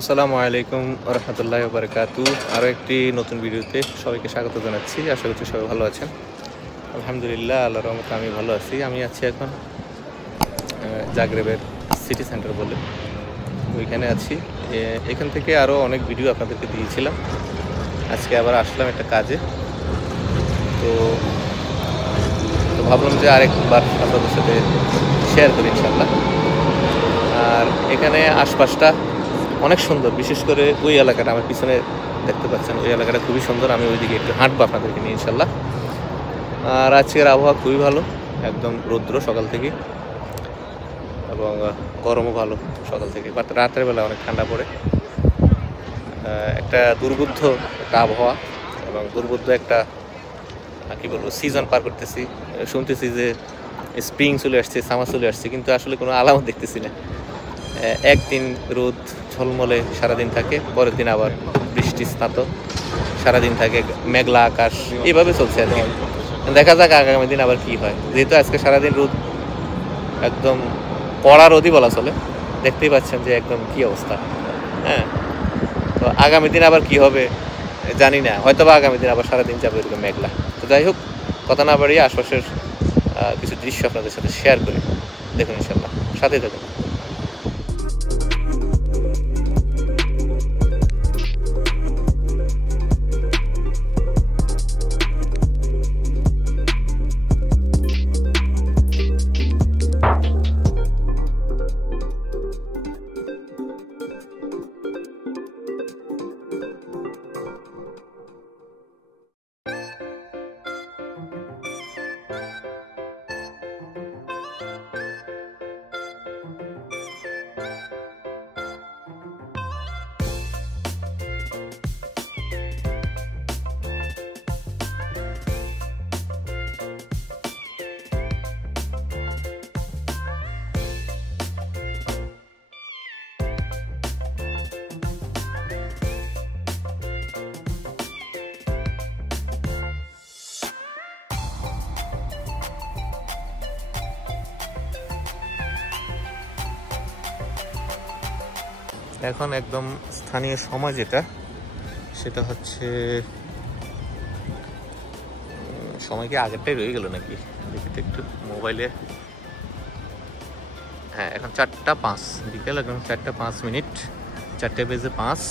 আসসালামু আলাইকুম রহমতুল্লাহি ওয়া বারাকাতুহু। আরও একটি নতুন ভিডিওতে সবাইকে স্বাগত জানাচ্ছি। আশা করছি সবাই ভালো আছেন। আলহামদুলিল্লাহ, আল্লাহর রহমতে আমি ভালো আছি। আমি আছি এখন জাগরেবের সিটি সেন্টার বলে ওইখানে আছি। এখান থেকে আরও অনেক ভিডিও আপনাদেরকে দিয়েছিলাম। আজকে আবার আসলাম একটা কাজে, তো ভাবলাম যে আরেকবার আপনাদের সাথে শেয়ার করি ইনশাআল্লাহ। আর এখানে আশপাশটা অনেক সুন্দর, বিশেষ করে ওই এলাকাটা আমার পিছনে দেখতে পাচ্ছেন, ওই এলাকাটা খুবই সুন্দর। আমি ওইদিকে একটু হাঁটবো আপনাদেরকে নিয়ে ইনশাল্লাহ। আর আজকের আবহাওয়া খুবই ভালো, একদম রৌদ্র সকাল থেকে, এবং গরমও ভালো সকাল থেকে, বাট রাতের বেলা অনেক ঠান্ডা পড়ে। একটা দুর্বোধ্য একটা আবহাওয়া এবং দুর্বোধ্য একটা কী বলবো সিজন পার করতেছি। শুনতেছি যে স্প্রিং চলে আসছে, সামার চলে আসছে, কিন্তু আসলে কোনো আলামত দেখতেছি না। একদিন রোদ ঝলমলে সারাদিন থাকে, পরের দিন আবার বৃষ্টি স্নাত সারাদিন থাকে, মেঘলা আকাশ, এইভাবে চলছে আর কি। দেখা যাক আগামী দিন আবার কি হয়। যেহেতু আজকে সারাদিন রোদ, একদম কড়া রোদই বলা চলে, দেখতেই পাচ্ছেন যে একদম কি অবস্থা। হ্যাঁ, তো আগামী দিন আবার কি হবে জানি না, হয়তো বা আগামী দিন আবার সারাদিন যাবে এরকম মেঘলা। তো যাই হোক, কথা না বাড়িয়ে আশপাশের কিছু দৃশ্য আপনাদের সাথে শেয়ার করি, দেখুন ইনশাল্লাহ, সাথেই থাকুন। এখন একদম স্থানীয় সময় যেটা, সেটা হচ্ছে সময় কি আগেরটাই রয়ে গেল নাকি, দেখি তো একটু মোবাইলে। হ্যাঁ, এখন 4:05 বিকেল, একদম 4:05, 4:05।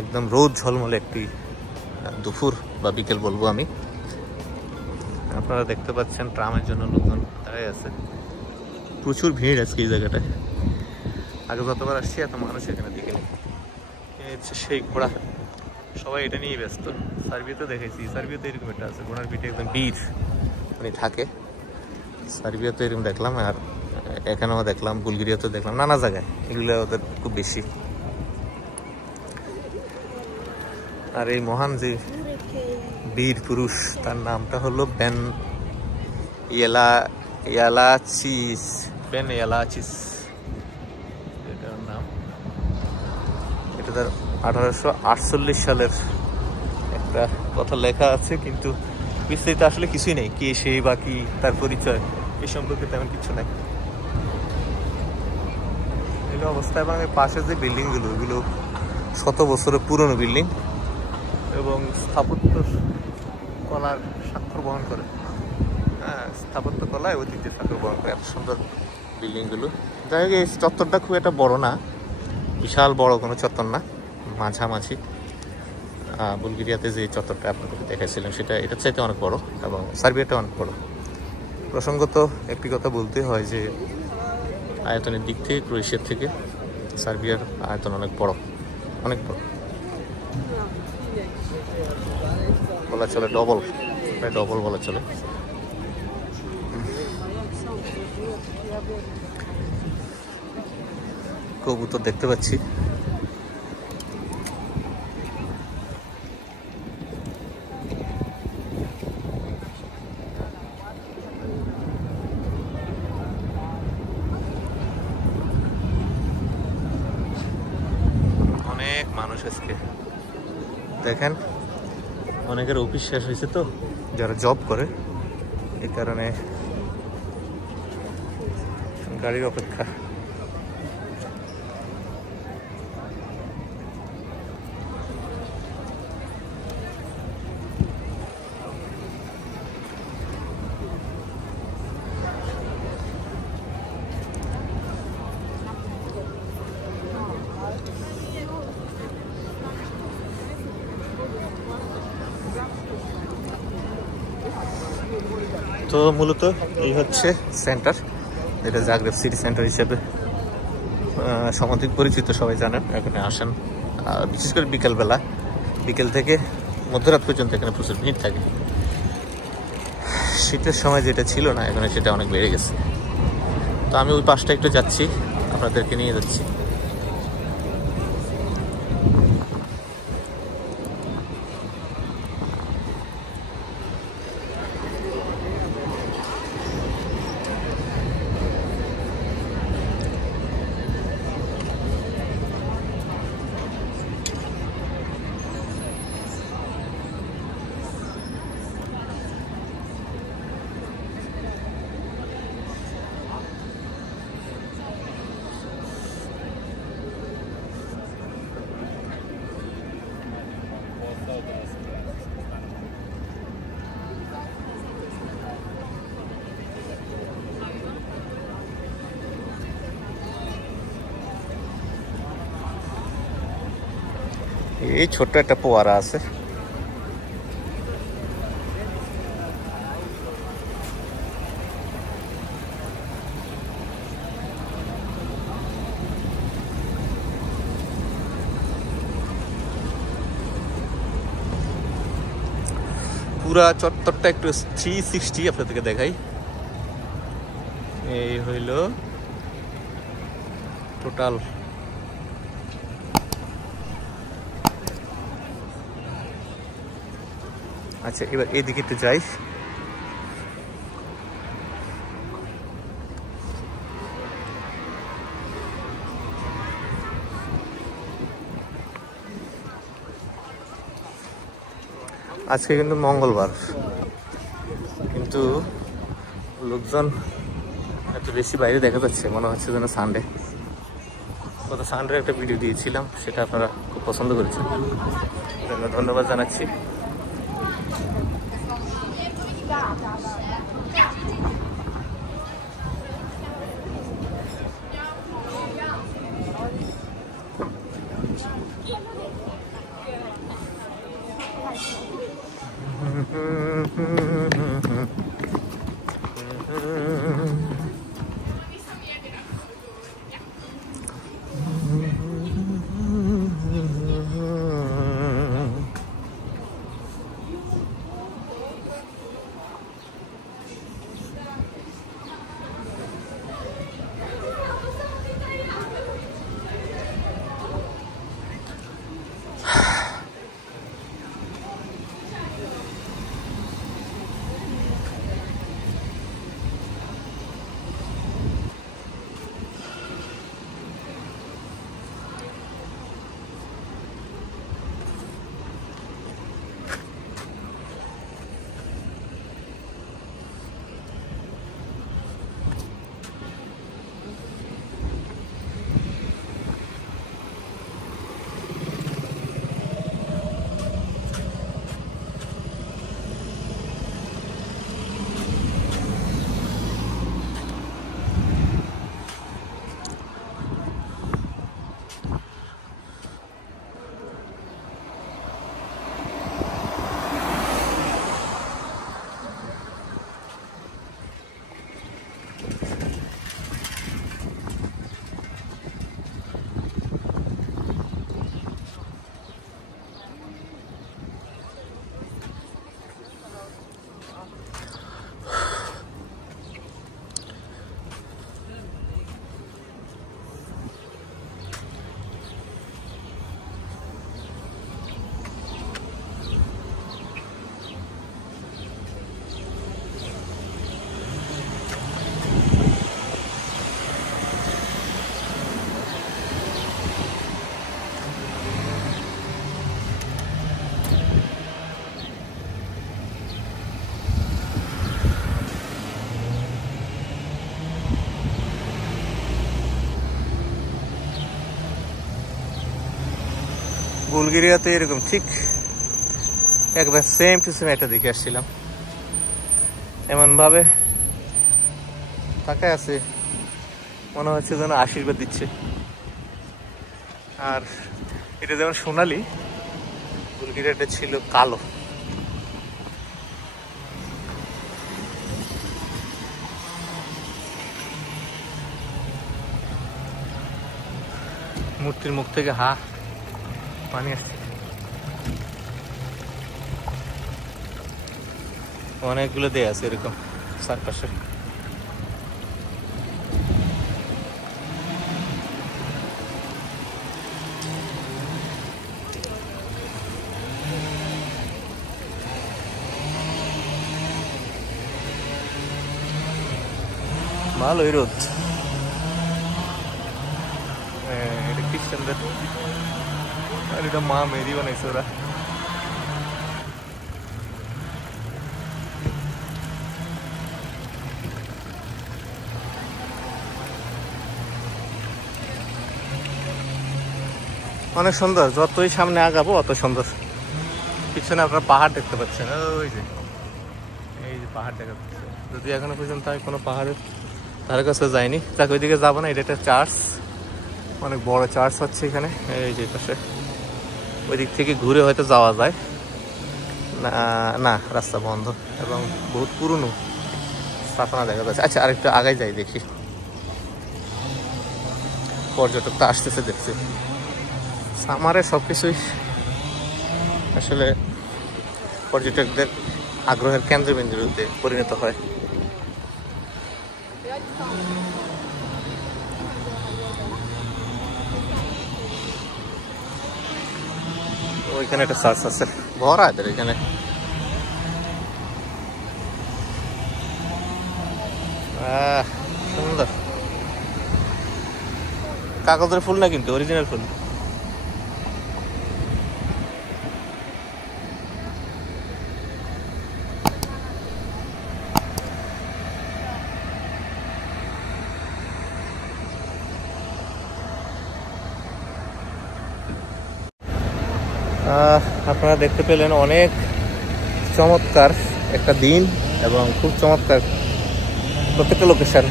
একদম রোদ ঝলমলে একটি দুপুর বা বিকেল বলবো আমি। আপনারা দেখতে পাচ্ছেন ট্রামের জন্য লোকজন দাঁড়িয়ে আছে, প্রচুর ভিড় আজকে এই জায়গাটায়। আগে যতবার আসছি এত মানুষ এখানে দেখিনি। হচ্ছে সেই ঘোড়া, সবাই এটা নিয়েই ব্যস্ত। সার্বিয়াতে দেখেছি, সার্বিয়াতে এরকম একটা আছে, ঘোড়ার পিঠে একদম বীর উনি থাকে। সার্বিয়াতে এরকম দেখলাম, আর এখানেও দেখলাম, বুলগেরিয়াতেও দেখলাম, নানা জায়গায় এগুলো ওদের খুব বেশি। আর এই মহান যে বীর পুরুষ, তার নামটা হলো বেন ইয়ালাচিস, বেন ইয়ালাচিস এটার নাম। এটা তার 1848 সালের একটা কথা লেখা আছে, কিন্তু বিস্তারিত আসলে কিছুই নেই, কে সে বা কি তার পরিচয় এই সম্পর্কে তেমন কিছু নাই। এই অবস্থা। এবং এর পাশে যে বিল্ডিংগুলো, ওগুলো শত বছরের পুরনো বিল্ডিং এবং স্থাপত্য কলার স্বাক্ষর বহন করে। হ্যাঁ, স্থাপত্য কলায় ঐতিহ্যের স্বাক্ষর বহন করে এত সুন্দর বিল্ডিংগুলো। যাই হোক, এই চত্বরটা খুব একটা বড় না, বিশাল বড় কোনো চত্বর না, মাঝামাঝি। বুলগেরিয়াতে যে চত্বরটা আপনাদেরকে দেখাইছিলাম, সেটা এটার চাইতে অনেক বড়, এবং সার্বিয়াটা অনেক বড়। প্রসঙ্গত একটি কথা বলতে হয় যে আয়তনের দিক থেকে ক্রোয়েশিয়ার থেকে সার্বিয়ার আয়তন অনেক বড়, অনেক বড় বলা চলে, ডবল, প্রায় ডবল বলা চলে। কবুতর দেখতে পাচ্ছি। অনেক মানুষ আজকে দেখেন, অনেকের অফিস শেষ হয়েছে, তো যারা জব করে এই কারণে গাড়ির অপেক্ষা। সো মূলত এই হচ্ছে সেন্টার, যেটা জাগরেব সিটি সেন্টার হিসেবে সমধিক পরিচিত, সবাই জানেন। এখানে আসেন বিশেষ করে বিকেলবেলা, বিকেল থেকে মধ্যরাত পর্যন্ত এখানে প্রচুর ভিড় থাকে। শীতের সময় যেটা ছিল না, এখানে সেটা অনেক বেড়ে গেছে। তো আমি ওই পাশটা একটু যাচ্ছি, আপনাদেরকে নিয়ে যাচ্ছি। এই ছোট্ট একটা পোয়ারা আছে, পুরা চত্বরটা একটু 360 আপনাদেরকে দেখাই। এই হইল টোটাল। আচ্ছা, এবার এদিকে একটু যাই। আজকে কিন্তু মঙ্গলবার, কিন্তু লোকজন এত বেশি বাইরে দেখা যাচ্ছে, মনে হচ্ছে যেন সানডে। গত সানডে একটা ভিডিও দিয়েছিলাম, সেটা আপনারা খুব পছন্দ করেছেন, ধন্যবাদ জানাচ্ছি। বুলগেরিয়াতে এরকম ঠিক একবার সেম টু সেম একটা দেখে আসছিলাম, এমন ভাবে তাকায় আছে, মনে হচ্ছে যেন আশীর্বাদ দিচ্ছে। আর এটা যেমন সোনালি, বুলগেরিয়াটা ছিল কালো। মূর্তির মুখ থেকে পানি আসছে। অনেকগুলো দেয়া আছে এরকম চারপাশে। ভালোই রোদ। এটা খ্রিস্টানদের, আর এটা মা মেরি বানাইছে ওরা। অনেক সুন্দর, যতই সামনে আগাবো অত সুন্দর। পিছনে আপনারা পাহাড় দেখতে পাচ্ছেন, ওই যে এই যে পাহাড় দেখা যাচ্ছে। যদি এখনো পর্যন্ত আমি কোনো পাহাড়ের ধারে কাছে যাইনি, তাকে ওইদিকে যাবো না। এটা একটা চার্চ, অনেক বড় চার্চ হচ্ছে এখানে। এই যে পাশে ওই দিক থেকে ঘুরে হয়তো যাওয়া যায় না, না রাস্তা বন্ধ এবং বহুত পুরনো স্থাপনা দেখা যাচ্ছে। আচ্ছা, আরেকটু আগায় যাই, দেখি পর্যটক তো আসতেছে দেখছি। সামারে সবকিছুই আসলে পর্যটকদের আগ্রহের কেন্দ্রবিন্দুতে পরিণত হয়। ওইখানে একটা চার্চ আছে, ভরা এদের এখানে। সুন্দর কাগজের ফুল না, কিন্তু অরিজিনাল ফুল। আপনারা দেখতে পেলেন অনেক চমৎকার একটা দিন এবং খুব চমৎকার প্রত্যেকটা লোকেশন।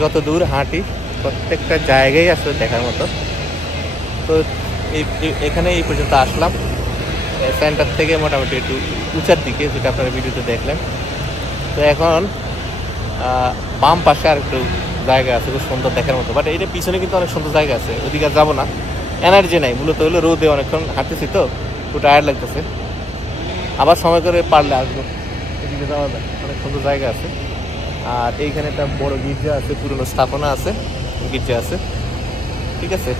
যত দূর হাঁটি প্রত্যেকটা জায়গায় আসলে দেখার মতো। তো এখানে এই পর্যন্ত আসলাম, সেন্টার থেকে মোটামুটি একটু উঁচার দিকে, যেটা আপনারা ভিডিওতে দেখলেন। তো এখন বাম পাশে আর একটু জায়গা আছে খুব সুন্দর দেখার মতো, বাট এটা পিছনে কিন্তু অনেক সুন্দর জায়গা আছে, ওদিকে আর যাবো না, এনার্জি নাই। মূলত হলো রোদে অনেকক্ষণ হাঁটতেছি তো একটু টায়ার্ড লাগতেছে। আবার সময় করে পারলে আসবো, এদিকে যাওয়া যায়, অনেক সুন্দর জায়গা আছে। আর এইখানে একটা বড় গির্জা আছে, পুরনো স্থাপনা আছে, গির্জা আছে। ঠিক আছে,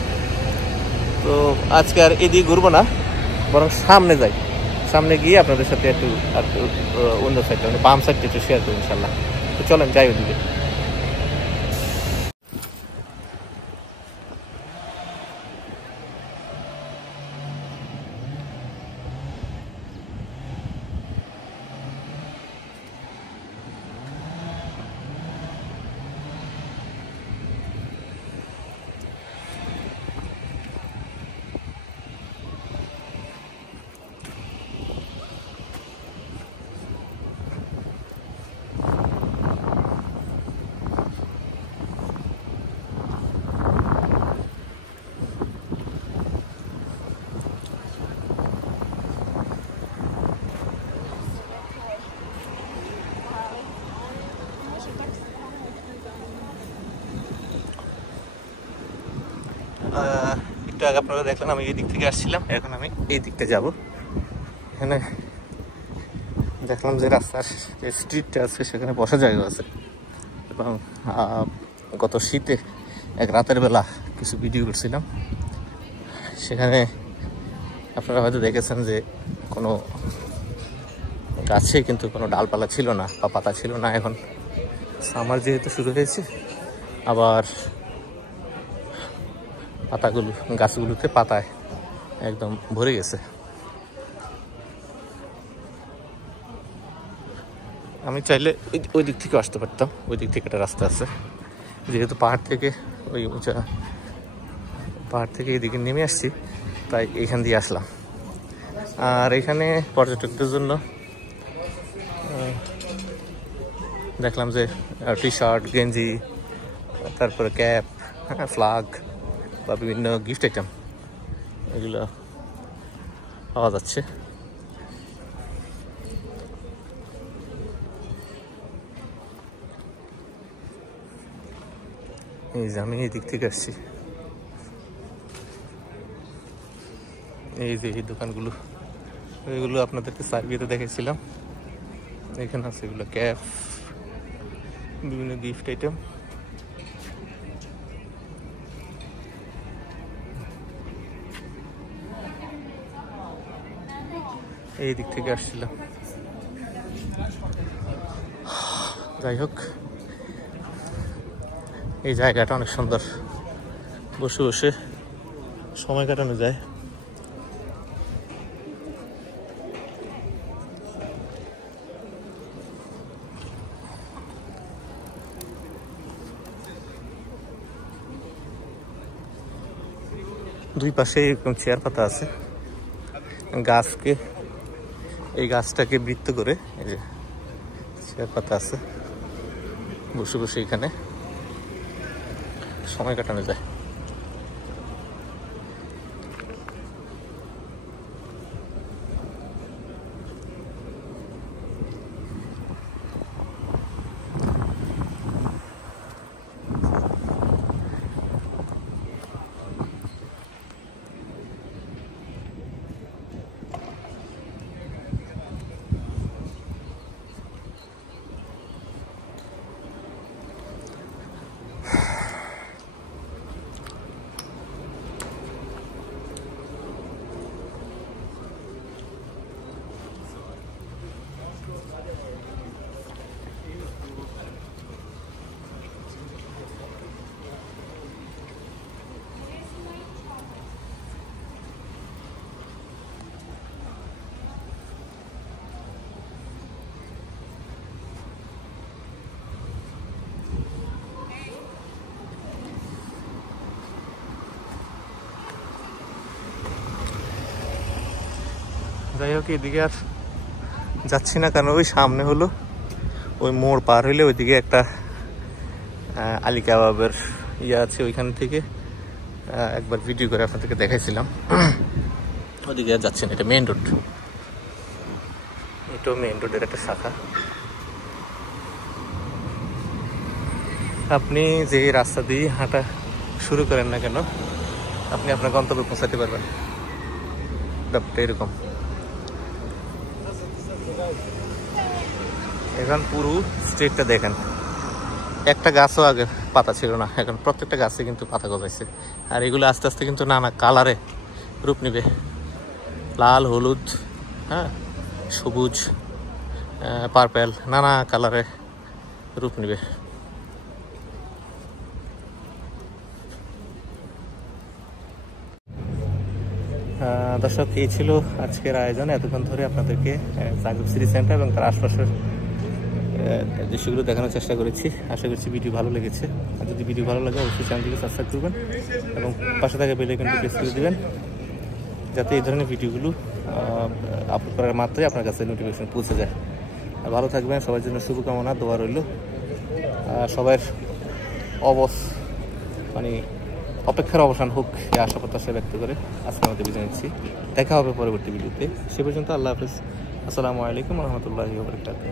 তো আজকে আর এদিকে ঘুরবো না, বরং সামনে যাই। সামনে গিয়ে আপনাদের সাথে একটু অন্য সাইডটা মানে বাম সাইডটা একটু শেয়ার করি ইনশাল্লাহ। তো চলেন যাই ওদিকে। একটু আগে আপনারা দেখলেন আমি এই দিক থেকে আসছিলাম, এখন আমি এই দিকটা যাব। এখানে দেখলাম যে রাস্তার যে স্ট্রিটটা আছে সেখানে বসার জায়গা আছে। এবং গত শীতে এক রাতের বেলা কিছু ভিডিও করছিলাম, সেখানে আপনারা হয়তো দেখেছেন যে কোনো গাছে কিন্তু কোনো ডালপালা ছিল না বা পাতা ছিল না। এখন সামার যেহেতু শুরু হয়েছে, আবার পাতাগুলো গাছগুলোতে পাতায় একদম ভরে গেছে। আমি চাইলে ওই দিক থেকে আসতে পারতাম, ওই দিক থেকে একটা রাস্তা আছে, যেহেতু পাহাড় থেকে ওই উঁচা পাহাড় থেকে এদিকে নেমে আসছি, তাই এইখান দিয়ে আসলাম। আর এখানে পর্যটকদের জন্য দেখলাম যে টি শার্ট, গেঞ্জি, তারপরে ক্যাপ, ফ্ল্যাগ বা বিভিন্ন গিফট আইটেম এগুলো পাওয়া যাচ্ছে। এই যে আমি এই দিক থেকে আসছি। এই যে এই দোকানগুলো, এগুলো আপনাদেরকে সার্ভিতে দেখেছিলাম। এখানে আছে এগুলো ক্যাপ, বিভিন্ন গিফট আইটেম। এই দিক থেকে আসছিলাম। যাই হোক, এই জায়গাটা অনেক সুন্দর, বসে বসে সময় কাটানো যায়। দুই পাশে এরকম চেয়ার পাতা আছে, গাছকে, এই গাছটাকে বৃত্ত করে এই যে চেয়ার পাতা আছে, বসে বসে এখানে সময় কাটানো যায়। যাই হোক, এদিকে আর যাচ্ছি না, কারণ ওই সামনে হলো ওই মোড় পার হইলে ওইদিকে একটা আলী কাবাবের ইয়ে আছে, ওইখান থেকে একবার ভিডিও করে আপনাদেরকে দেখাইছিলাম। ওইদিকে আর যাচ্ছি না, এটা মেইন রোড, এটাও মেইন রোডের একটা শাখা। আপনি যে রাস্তা দিয়ে হাঁটা শুরু করেন না কেন, আপনি আপনার গন্তব্যে পৌঁছাতে পারবেন, ব্যাপারটা এরকম। এখন পুরো স্ট্রিটটা দেখেন, একটা গাছও আগে পাতা ছিল না, এখন প্রত্যেকটা গাছে কিন্তু পাতা গজাইছে। আর এগুলো আস্তে আস্তে কিন্তু নানা কালারে রূপ নিবে, লাল, হলুদ, হ্যাঁ, সবুজ, পার্পেল, নানা কালারে রূপ নিবে। দর্শক, এই ছিল আজকের আয়োজন। এতক্ষণ ধরে আপনাদেরকে জাগরুক সিটি সেন্টার এবং তার আশপাশের দৃশ্যগুলো দেখানোর চেষ্টা করেছি। আশা করছি ভিডিও ভালো লেগেছে। আর যদি ভিডিও ভালো লাগে অবশ্যই চ্যানেলটিকে সাবস্ক্রাইব করবেন এবং পাশে থাকা বেল আইকনটি প্রেস করে দেবেন, যাতে এই ধরনের ভিডিওগুলো আপলোড করার মাত্রই আপনার কাছে নোটিফিকেশন পৌঁছে যায়। আর ভালো থাকবেন, সবার জন্য শুভকামনা, দোয়া রইল। সবার মানে অপেক্ষার অবসান হোক, এই আশা প্রত্যাশা ব্যক্ত করে আজকে আমাদের বিদায় নিচ্ছি। দেখা হবে পরবর্তী ভিডিওতে। সে পর্যন্ত আল্লাহ হাফেজ। আসসালামু আলাইকুম ওয়া রাহমাতুল্লাহি ওয়া বারাকাতুহু।